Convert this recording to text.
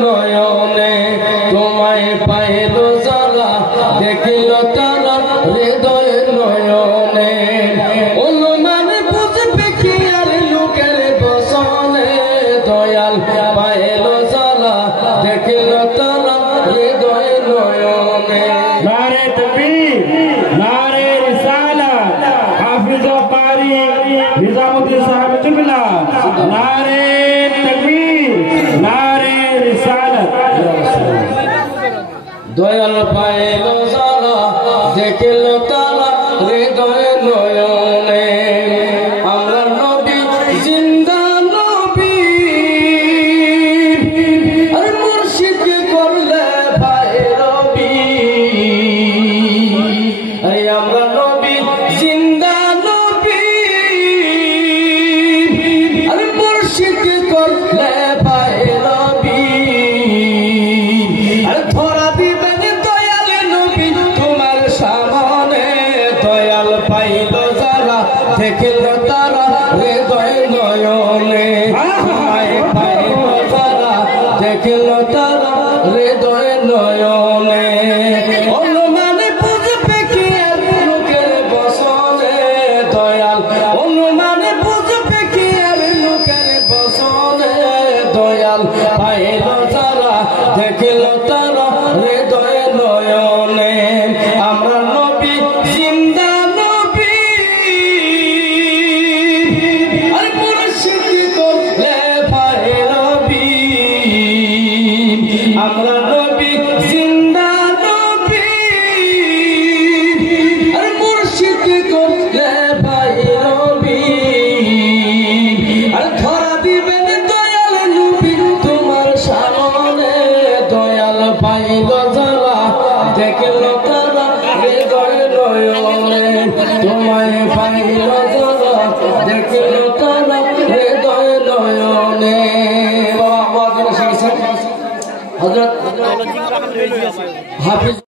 নয়নে তোমায় পাইল যারা দেখিল তারা হৃদয় নয়নে অনুমান বুঝবে কি আর লোকের বসনে দয়াল পাইল যারা দেখিল তারা হৃদয় নয়নে নারে তাকবীর নারে রিসালাত হাফিজ ও কারি নিজামুদ্দিন সাহেব চুবলা নারে তাকবীর নারে রিসালাত দয়াল পাইল যারা দেখিল তারা হৃদয় নয়নে আমরা নবী জিন্দা নবী আর মুর্শিদ করলে ভাই রবি আমরা নবী জিন্দা নবী আর মুর্শিদ করলে ভাই রবি আর ধরা দিবেন দয়াল নবী তোমার সামনে দয়াল পাইল যারা দেখিল তারা হৃদয় নয়নে তোমায় পাইল যারা দেখিল তারা হৃদয় নয়নে অনুমান বুঝবে কি আর লোকের বসনে দয়াল অনুমান বুঝবে কি আর লোকের বসনে দয়াল পাইল যারা দেখিল তারা হৃদয় নয়নে আমরা নবী জিন্দা নবী আর মুর্শিদ করলে ভাই রবি আমরা নবী জিন্দা নবী আর মুর্শিদ করলে ভাই রবি আর ধরা দিবেন দয়াল নবী তোমার সামনে দয়াল পাইল যারা দেখিল তারা হৃদয় নয়নে তোমায় পাইল যারা দেখিল তারা হৃদয় নয়নে বাবা আমাদের শিখেছেন হযরত হাফিজ